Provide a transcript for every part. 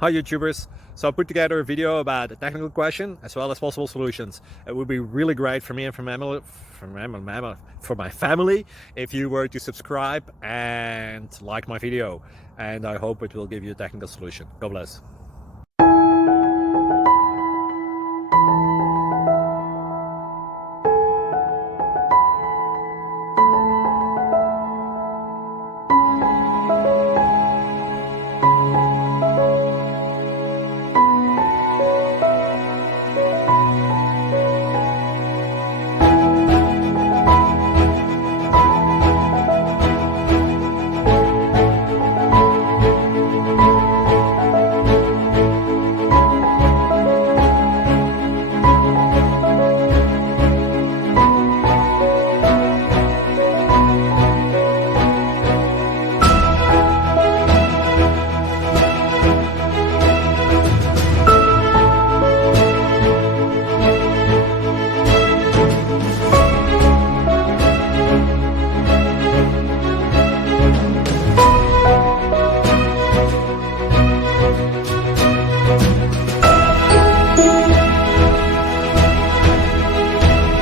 Hi YouTubers! So I put together a video about a technical question as well as possible solutions. It would be really great for me and for my family if you were to subscribe and like my video, and I hope it will give you a technical solution. God bless.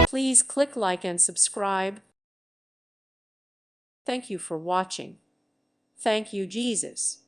Please click like and subscribe. Thank you for watching. Thank you, Jesus.